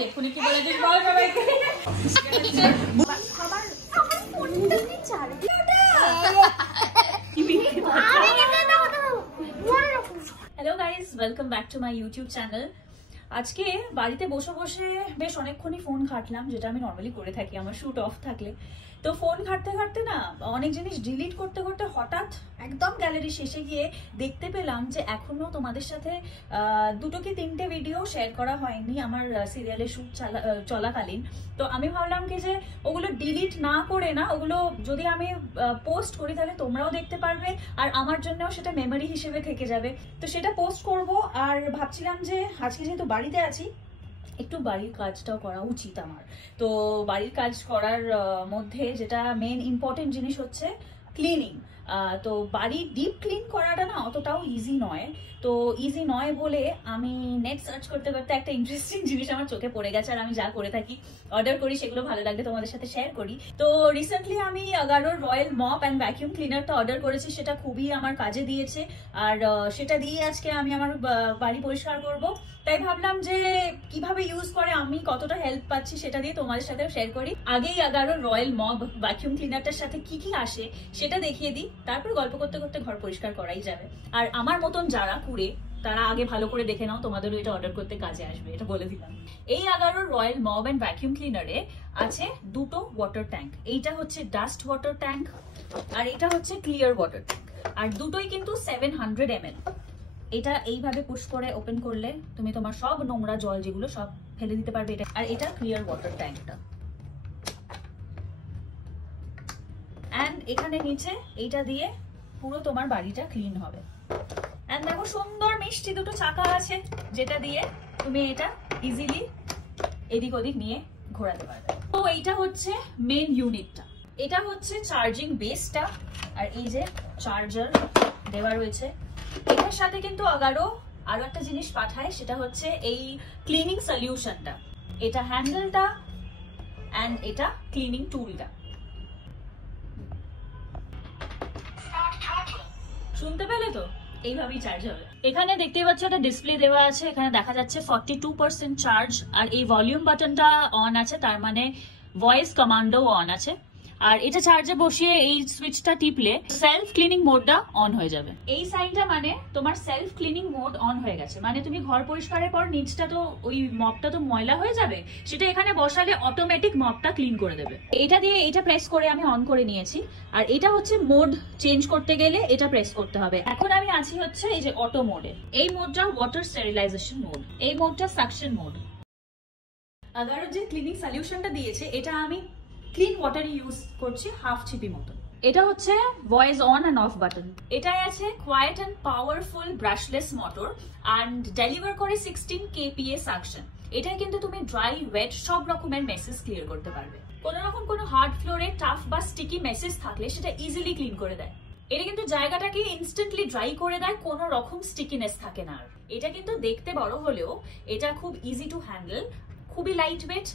এক্ষুনি কি বলে দিস বল সবাইকে। Hello guys, welcome back to my YouTube channel. আজকে বাড়িতে বসে বসে বেশ অনেকক্ষণই ফোন ঘাটলাম, যেটা আমি নর্মালি করে থাকি আমার শুট অফ থাকলে। তো ফোন ঘাটতে ঘাটতে না অনেক জিনিস ডিলিট করতে করতে হঠাৎ একদম গ্যালারি শেষে গিয়ে দেখতে পেলাম যে এখনো তোমাদের সাথে দুটো কি তিনটে ভিডিও শেয়ার করা হয়নি আমার সিরিয়ালের শুট চলাকালীন। তো আমি ভাবলাম কি যে ওগুলো ডিলিট না করে না, ওগুলো যদি আমি পোস্ট করি তাহলে তোমরাও দেখতে পারবে আর আমার জন্যও সেটা মেমোরি হিসেবে থেকে যাবে। তো সেটা পোস্ট করব। আর ভাবছিলাম যে আজকে যেহেতু বাড়িতে আছি, একটু বাড়ির কাজটাও করা উচিত আমার। তো বাড়ির কাজ করার মধ্যে যেটা মেন ইম্পর্টেন্ট জিনিস হচ্ছে ক্লিনিং। তো বাড়ি ডিপ ক্লিন করাটা না অতটাও ইজি নয়। তো ইজি নয় বলে আমি নেট সার্চ করতে করতে একটা ইন্টারেস্টিং জিনিস আমার চোখে পড়ে গেছে। আর আমি যা করে থাকি, অর্ডার করি, সেগুলো ভালো লাগলে তোমাদের সাথে শেয়ার করি। তো রিসেন্টলি আমি আগারোর রয়্যাল মপ অ্যান্ড ভ্যাকিউম ক্লিনারটা অর্ডার করেছি। সেটা খুবই আমার কাজে দিয়েছে আর সেটা দিয়ে আজকে আমি আমার বাড়ি পরিষ্কার করব। তাই ভাবলাম যে কিভাবে ইউজ করে, আমি কতটা হেল্প পাচ্ছি সেটা দিয়ে তোমাদের সাথেও শেয়ার করি। আগেই আগারোর রয়্যাল মপ ভ্যাকিউম ক্লিনারটার সাথে কি কি আসে সেটা দেখিয়ে দিই, তারপর গল্প করতে করতে ঘর পরিষ্কার করাই যাবে। আর আমার মতন যারা কুড়ে তারা আগে ভালো করে দেখে নাও, তোমাদেরও এটা অর্ডার করতে কাজে আসবে, এটা বলে দিলাম। এই আগারোর রয়্যাল মপ অ্যান্ড ভ্যাকিউম ক্লিনারে আছে দুটো ওয়াটার ট্যাঙ্ক। এইটা হচ্ছে ডাস্ট ওয়াটার ট্যাঙ্ক আর এটা হচ্ছে ক্লিয়ার ওয়াটার ট্যাঙ্ক। আর দুটোই কিন্তু 700 ml। এটা এইভাবে পুশ করে ওপেন করলে তুমি তোমার সব নোংরা জল যেগুলো সব ফেলে দিতে পারবে এটা। আর এটা ক্লিয়ার ওয়াটার ট্যাঙ্কটা। এন্ড এখানে নিচে এইটা দিয়ে পুরো তোমার বাড়িটা ক্লিন হবে। এন্ড দেখো সুন্দর মিষ্টি দুটো চাকা আছে, যেটা দিয়ে তুমি এটা ইজিলি এদিক ওদিক নিয়ে ঘোরাতে পারবে। তো এইটা হচ্ছে মেন ইউনিটটা। এটা হচ্ছে চার্জিং বেসটা। আর এই যে চার্জার দেওয়া রয়েছে, এটার সাথে কিন্তু আগারো আরো একটা জিনিস পাঠায়, সেটা হচ্ছে এই ক্লিনিং সলিউশনটা। এটা হ্যান্ডেলটা এন্ড এটা ক্লিনিং টুলটা। শুনতে পেলে তো? এইভাবেই চার্জ হবে। এখানে দেখতেই পাচ্ছ একটা ডিসপ্লে দেওয়া আছে, এখানে দেখা যাচ্ছে 42% চার্জ। আর এই ভলিউম বাটনটা অন আছে, তার মানে ভয়েস কমান্ডও অন আছে। আর এটা চার্জে বসিয়ে এই সুইচটা টিপলে সেলফ ক্লিনিং মোডটা অন হয়ে যাবে। এই সাইনটা মানে তোমার সেলফ ক্লিনিং মোড অন হয়ে গেছে। মানে তুমি ঘর পরিষ্কারের পর নিচটা তো ওই মপটা তো ময়লা হয়ে যাবে, সেটা এখানে বসালে অটোমেটিক মপটা ক্লিন করে দেবে। এটা দিয়ে এটা প্রেস করে আমি অন করে নিয়েছি। আর এটা হচ্ছে মোড চেঞ্জ করতে গেলে এটা প্রেস করতে হবে। এখন আমি আছি হচ্ছে এই যে অটো মোডে। এই মোডটা ওয়াটার স্টেরিলাইজেশন মোড, এই মোডটা সাকশন মোড। আগারো যে ক্লিনিং সলিউশনটা দিয়েছে এটা আমি ক্লিন ওয়াটার ইউজ করছি হাফ চিপি মতন। এটা হচ্ছে voice on and off button. এটাই আছে quiet and powerful brushless motor and deliver করে 16 kPa সাকশন। এটাই কিন্তু তুমি ড্রাই ওয়েট সব রকমের মেসেজ ক্লিয়ার করতে পারবে। কোনো রকম কোনো হার্ড ফ্লোরে টাফ বা স্টিকি মেসেজ থাকলে সেটা ইজিলি ক্লিন করে দেয়। এটা কিন্তু জায়গাটাকে ইনস্ট্যান্টলি ড্রাই করে দেয়, কোনো রকম স্টিকিনেস থাকে না। আর এটা কিন্তু দেখতে বড় হলেও এটা খুব ইজি টু হ্যান্ডেল, খুবই লাইট ওয়েট,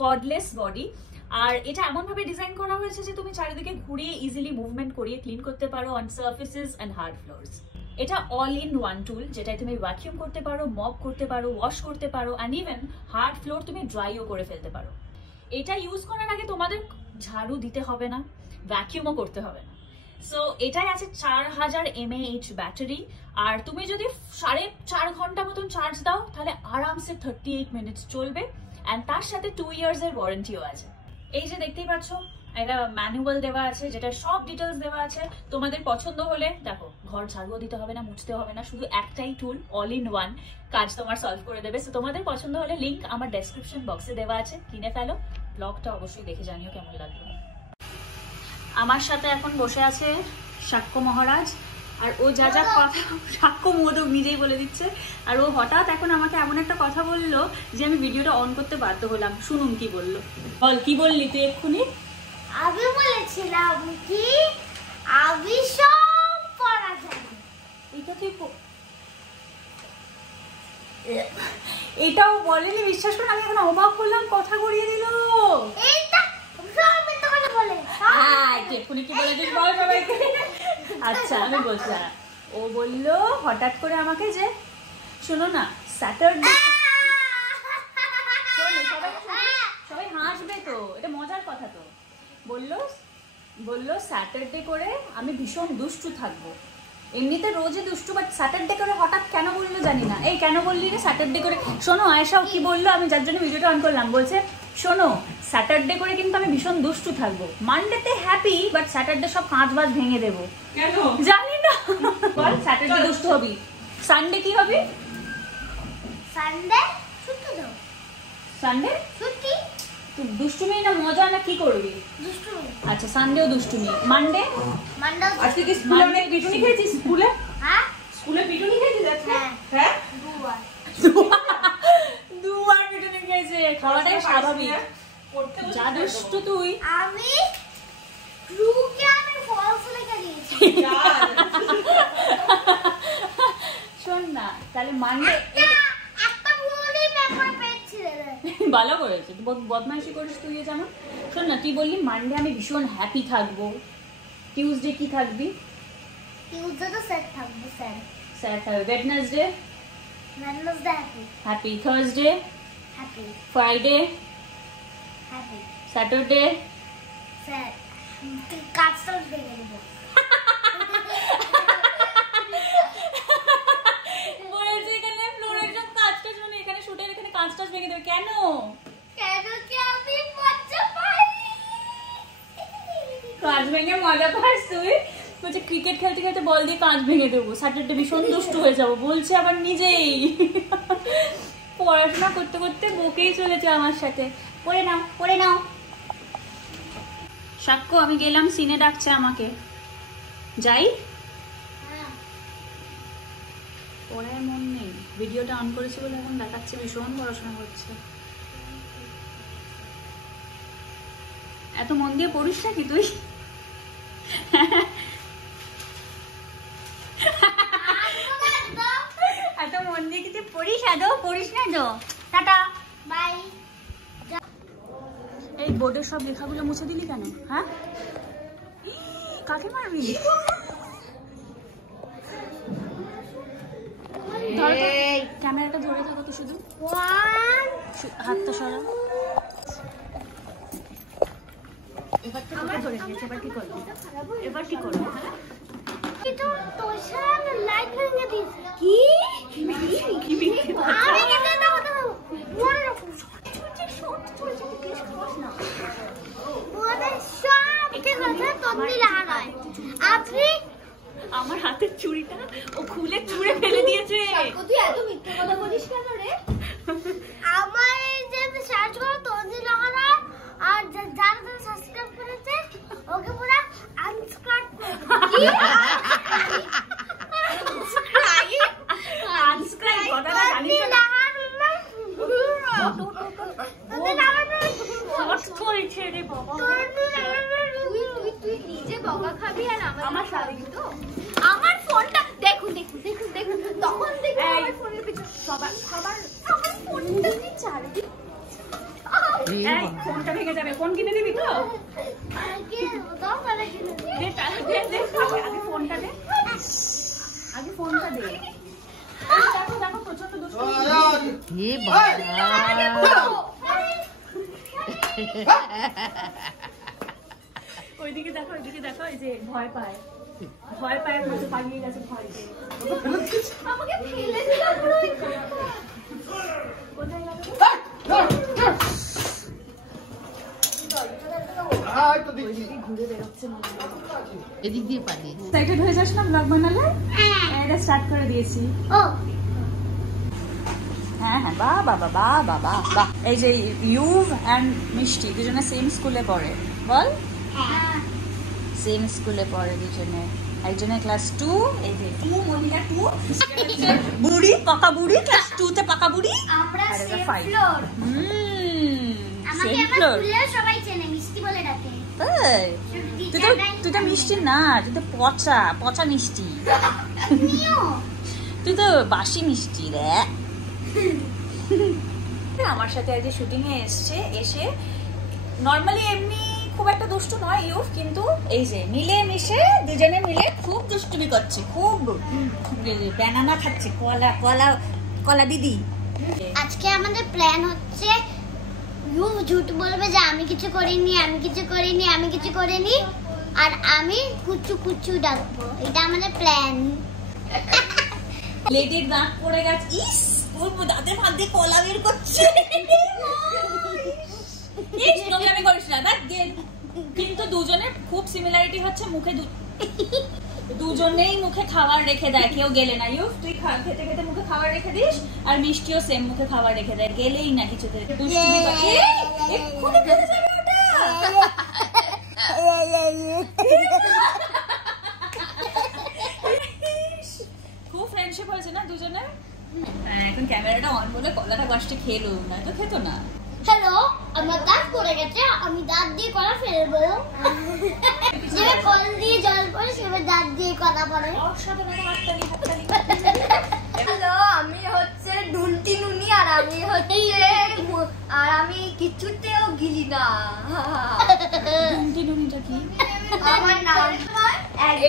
কর্ডলেস বডি। আর এটা এমন ভাবে ডিজাইন করা হয়েছে যে তুমি চারিদিকে ঘুরিয়ে ইজিলি মুভমেন্ট করিয়ে ক্লিন করতে পারো on surfaces and hard floors. এটা অল ইন ওয়ান টুল, যেটাই তুমি ভ্যাকিউম করতে পারো, মপ করতে পারো, ওয়াশ করতে পারো এন্ড ইভেন হার্ড ফ্লোর তুমি ড্রাইও করে ফেলতে পারো। এটা ইউজ করার আগে তোমাদের ঝাড়ু দিতে হবে না, ভ্যাকিউমও করতে হবে না। সো এটাই আছে 4000 mAh ব্যাটারি। আর তুমি যদি 4.5 ঘন্টা মতন চার্জ দাও তাহলে আরামসে 38 মিনিটস চলবে। এন্ড তার সাথে 2 years এর ওয়ারেন্টিও আছে। এই যে দেখতেই পাচ্ছ একটা ম্যানুয়াল দেওয়া আছে, যেটা সব ডিটেলস দেওয়া আছে। তোমাদের পছন্দ হলে দেখো, ঘর ঝাড়ুও দিতে হবে না, মুছতে হবে না, শুধু একটাই টুল, অল ইন ওয়ান, কাজ তোমার সলভ করে দেবে। সো তোমাদের পছন্দ হলে লিংক আমার ডেসক্রিপশন বক্সে দেওয়া আছে, কিনে ফেলো। ব্লগটা অবশ্যই দেখে জানিও কেমন লাগলো। আমার সাথে এখন বসে আছে সাক্ষ্য মহারাজ। আর ও যা যা কথা, সাক্ষ্য মোদক নিজেই বলে দিচ্ছে। আর ও হঠাৎ এখন আমাকে এমন একটা কথা বললো যে আমি ভিডিওটা অন করতে বাধ্য হলাম। শুনুন কি বললো। বল, কি বললি তুই এক্ষুনি? আমি বলেছিলাম কি আমি সব পড়া জানি। এটা তুই এটাও বলেনি, বিশ্বাস করে আমি এখন অবাক হলাম, কথা গড়িয়ে দিল। এইটা সব মিথ্যা কথা বলে। হ্যাঁ, এক্ষুনি কি বলে দিস বল সবাইকে। আচ্ছা আমি বলছিলাম, ও বললো হঠাৎ করে আমাকে যে শোনো না, স্যাটারডে, শোন বললো স্যাটারডে করে আমি ভীষণ দুষ্টু থাকবো। এমনিতে রোজই দুষ্টু, বাট স্যাটারডে করে হঠাৎ কেন বললো জানি না। এই কেন বললি রে স্যাটারডে করে? শোনো আয়েশাও কি বললো, আমি যার জন্য ভিডিওটা অন করলাম, বলছে শোনো স্যাটারডে করে কিন্তু আমি ভীষণ দুষ্টু থাকবো, মানডেতে হ্যাপি, বাট স্যাটারডে সব 5 বাজ ভেঙে দেবো। কেন জানি না। বল স্যাটারডে দুষ্টু হবি, সানডে কি হবি? সানডে ছুটি দাও। সানডে ছুটি তুই দুষ্টুমি না মজা না কি করবি? দুষ্টুমি। আচ্ছা সানডেও দুষ্টুমি। মানডে মানডে আজকে কি স্কুলে অনেক পিটুনি খেয়েছিস? স্কুলে হ্যাঁ স্কুলে পিটুনি খেয়েছিস আজকে? হ্যাঁ। হ্যাঁ দুবার। দুবার পিটুনি খেয়েছে, খাওয়াটাই স্বাভাবিক। পড়তে বসে যা দুষ্টু তুই। আমি ট্রুকে আমি ফলস লিখে দিয়েছি। শোন না তাহলে মানডে একটা ভুলই পেপার পেয়েছি রে। ভালো করেছে, বদমাইশি করিস তুই যেমন। শোন না তুই বললি মানডে আমি ভীষণ হ্যাপি থাকবো, টিউসডে কি থাকবি? টিউসডে তো সেট থাকবে স্যার। স্যার থাকবে। Wednesday Wednesday happy happy, Thursday happy Friday happy Saturday sir কাজটা ভেঙে দেবো। বলেছে এখানে ফ্লোরেশন কাজ টাজ মানে এখানে শুটের এখানে কাজ টাজ ভেঙে দেবে কেন? কেন কি আমি মজা পাই? কাজ ভেঙে মজা পাস তুই? বলছে ক্রিকেট খেলতে খেলতে বল দিয়ে কাজ ভেঙে দেবো, স্যাটারডে ভীষণ দুষ্টু হয়ে যাবো বলছে আবার নিজেই। পড়াশোনা করতে করতে বকেই চলেছে আমার সাথে। পড়ে নাও পড়ে নাও। সাক্ষ্য আমি গেলাম, সিনে ডাকছে আমাকে, যাই? হ্যাঁ পড়ায় মন নেই, ভিডিওটা অন করেছি বলে এখন দেখাচ্ছে ভীষণ পড়াশোনা করছে। এত মন দিয়ে পড়িস না কি তুই? এত মন দিয়ে কি তুই পড়িস? আদৌ পড়িস না তো? Tata bye. এই বোর্ডের সব লেখাগুলো মুছে দিলি কেন? হ্যাঁ কাকে মারবি? ক্যামেরাটা ধরে থাকো তো শুধু, হাতটা সরা। এবার তো তোকে ধরে নিয়েছে, এবার কি করবো? এবার কি করবো? কিন্তু তোর সাথে লাইট ভেঙে দিস। কি আমি কেটে দাও দাও। মনে রাখো ওদের সব ঠিক আছে, তন্নি লাগায়। আপনি আমার হাতের চুড়িটা ও খুলে চুড়ে ফেলে দিয়েছে। তুই এত মিথ্যে কথা বলিস কেন রে? আমার এই যে সার্চ করো তন্নি লাগায়, আর যারা সাবস্ক্রাইব করেছে ওকে পুরো আনসাবস্ক্রাইব করে দিই। আনসাবস্ক্রাইব কথাটা জানিস না? চলছে রে বাবা। তুই নিজে বকা খাবি আর আমার শাড়ি তো আমার ফোনটা দেখুন দেখুন দেখুন দেখুন তখন দেখুন আমার ফোনের পিছনে সবার আমার ফোনটা কি চারিদিকে এই ফোনটা ভেঙে যাবে, ফোন কিনে দিবি তো? আগে দাও মানে কিনে দে টাকা দে, আগে ফোনটা দে, আগে ফোনটা দে। দেখো দেখো প্রচন্ড দুষ্টু। ওইদিকে দেখো এই যে ভয় পায় মাঝে পালিয়ে গেছে ভয় পেয়ে। আমাকে ফেলে দিল পুরো। কোথায় গেল? ঘুরে বেরোচ্ছে মনে হয়। এদিক দিয়ে পালিয়ে এক্সাইটেড হয়ে যাস না ব্লগ বানালে? এটা স্টার্ট করে দিয়েছি। ও হ্যাঁ বাহ বাবা বাহ বাবা বাহ। এই যে ইউভ অ্যান্ড মিষ্টি দুজনে সেম স্কুলে পড়ে, বল? হ্যাঁ সেম স্কুলে পড়ে দুজনে। একজনে ক্লাস 2, এই যে 2 মনিকা 2, বুড়ি পাকা বুড়ি ক্লাস 2 তে পাকা বুড়ি। আমরা আর এটা সেম 5 ফ্লোর। আমাকে সেম আমার ফ্লোর। স্কুলে সবাই চেনে মিষ্টি বলে ডাকে। এই তুই তো মিষ্টি না, তুই তো পচা মিষ্টি। নিও তুই তো বাসি মিষ্টি রে। আমার সাথে আজ শুটিং এ এসে নরমালি এমনি খুব একটা দুষ্টু নয় ইউফ, কিন্তু এই যে মিলে মিশে দুজনে মিলে খুব দুষ্টুমি করছে, খুব ব্যানানা খাচ্ছে, কলা দিদি। আজকে আমাদের প্ল্যান হচ্ছে ইউ ঝুট বলবে যে আমি কিছু করিনি, আমি কিছু করিনি, আমি কিছু করিনি, আর আমি কুচু কুচু ডাকবো। এটা আমাদের প্ল্যান। লেডির দাঁত পড়ে গেছে। ইস, ওর দাঁতের ফাঁক দিয়ে কলা বের করছে। ইস, নোংরামি করিস না, দেখ কিন্তু দুজনের খুব সিমিলারিটি হচ্ছে মুখে দুজনেই মুখে খাবার রেখে দেয়, কেউ গেলে না। ইউ তুই খেতে খেতে মুখে খাবার রেখে দিস, আর মিষ্টিও সেম মুখে খাবার রেখে দেয়, গেলেই না কিছুতে। দুষ্টুমি করে। এক্ষুনি খেতে যাবে ওটা। খুব ফ্রেন্ডশিপ হয়েছে না দুজনের। এখন ক্যামেরাটা অন বলে কলাটা গাছটা খেলো, না তো খেতো না। হ্যালো, আমার দাঁত পড়ে গেছে, আমি দাঁত দিয়ে কলা ফেলবো। যেভাবে কল দিয়ে জল পড়ে সেভাবে দাঁত দিয়ে কলা পড়ে। হ্যালো, আমি হচ্ছে ঢুন্টি নুনি, আর আমি কিছুতেও গিলি না। নুনিটা কি? আমার নাম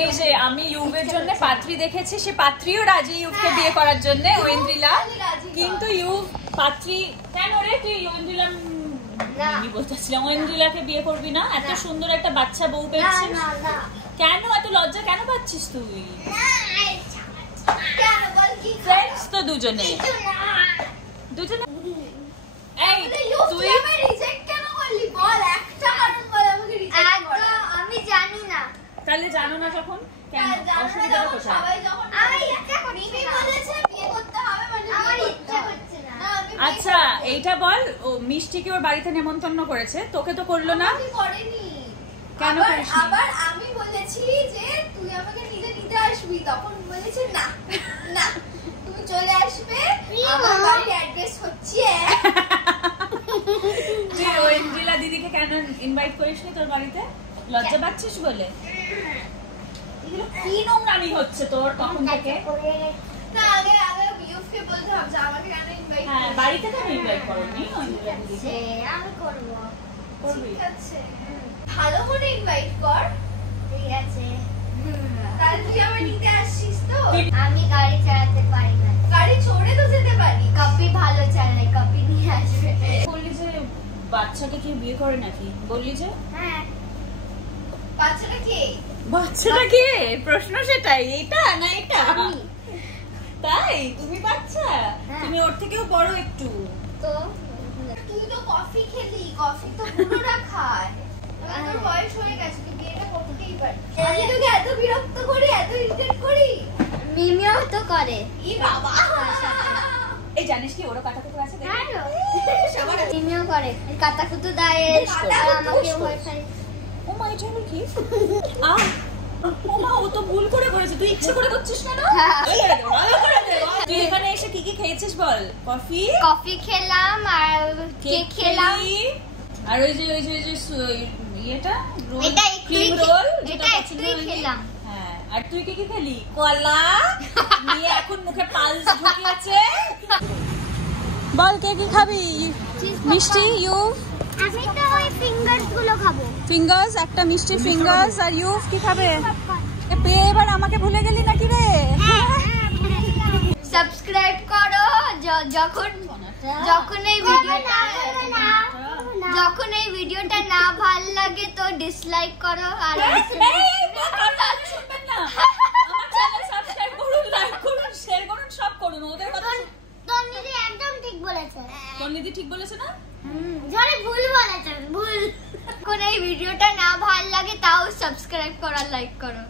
এই যে আমি ইউবের জন্য পাত্রী দেখেছি, সে পাত্রীও রাজি ইউবকে বিয়ে করার জন্য, ঐন্দ্রিলা। কিন্তু ইউব পাত্রী কেন রে, তুই ঐন্দ্রিলা বলতেছিলাম, ঐন্দ্রিলাকে বিয়ে করবি না? এত সুন্দর একটা বাচ্চা বউ পেয়েছিস, কেন এত লজ্জা কেন পাচ্ছিস তুই? ফ্রেন্ডস তো দুজনে। এই তুই আমি জানি না। তাহলে জানো না যখন, কেন অসুবিধাটা কোথায়? আচ্ছা এইটা বল, ও মিষ্টিকে ওর বাড়িতে নেমন্তন্ন করেছে, তোকে তো করলো না? কেন করিস? আবার আমি বলেছি যে তুই আমাকে নিজে নিতে আসবি, তখন বলেছে না না তুমি চলে আসবে, আমার বাড়ির অ্যাড্রেস হচ্ছে। তুই ঐন্দ্রিলা দিদিকে কেন ইনভাইট করিসনি তোর বাড়িতে? লজ্জা পাচ্ছিস বলে? এগুলো কি নোংরামি হচ্ছে তোর তখন থেকে? না, আগে ইউফকে বলতে হবে যে আমাকে কেন ইনভাইট হ্যাঁ, বাড়িতে কেন ইনভাইট করনি ঐন্দ্রিলা দিদিকে? আমি করবো। করবি? ঠিক আছে, ভালো করে ইনভাইট কর। ঠিক আছে, তাহলে তুই আমার নিতে আসছিস তো? আমি গাড়ি চালাতে পারি না। গাড়ি ছড়ে তো যেতে পারি। কপি ভালো চালায়, কপি নিয়ে আসবে। বললি যে বাচ্চাকে কেউ বিয়ে করে নাকি? বললি যে হ্যাঁ, বাচ্চাটা কে? বাচ্চাটা কে? প্রশ্ন সেটাই, এটা না এটা? তাই তুমি বাচ্চা? হ্যাঁ। তুমি ওর থেকেও বড় একটু। তো তুই তো কফি খেলি, কফি তো বুড়োরা খায়। এবার তোর বয়স হয়ে গেছে, তুই বিয়েটা করতেই পারিস। আমি তোকে এত বিরক্ত করি, এত ইরিটেট করি। মিমিও তো করে। ই বাবা, এই জানিস কি ওরও কাটা কুকুর আছে? দেখি। সবার মিমিও করে, কাটা কুতু দেয়, আর আমাকে ভয় খাই। ও মা, এটা আবার কি? ও মা, ও তো ভুল করে করেছে, তুই ইচ্ছে করে করছিস না? তুই এখানে এসে কি কি খেয়েছিস বল? কফি, কফি খেলাম আর কেক খেলাম। আর ওই যে ইয়েটা রোল, এটা একটুই ক্রিম রোল, যেটা এটা পছন্দ একটুই হয়নি। খেলাম। হ্যাঁ, আর তুই কি কি খেলি? কলা নিয়ে এখন মুখে পালস ঢুকিয়েছে। বল কে কি খাবি? মিষ্টি ইউ? আমি তো ওই ফিঙ্গারস গুলো খাবো। ফিঙ্গার্স, একটা মিষ্টি ফিঙ্গার্স। আর ইউ কি খাবে? পেয়ে এবার আমাকে ভুলে গেলি নাকি রে? সাবস্ক্রাইব করো, যখন এই ভিডিওটা না ভালো লাগে তো ডিসলাইক করো। আর শুনবেন না, আমার চ্যানেল সাবস্ক্রাইব করুন, লাইক করুন, শেয়ার করুন, সব করুন। ওদের কথা তন্নিদি একদম ঠিক বলেছে। তন্নিদি ঠিক বলেছে না? জলে ভুল বলেছে, ভুল। যখন এই ভিডিওটা না ভালো লাগে তাও সাবস্ক্রাইব করো, লাইক করো।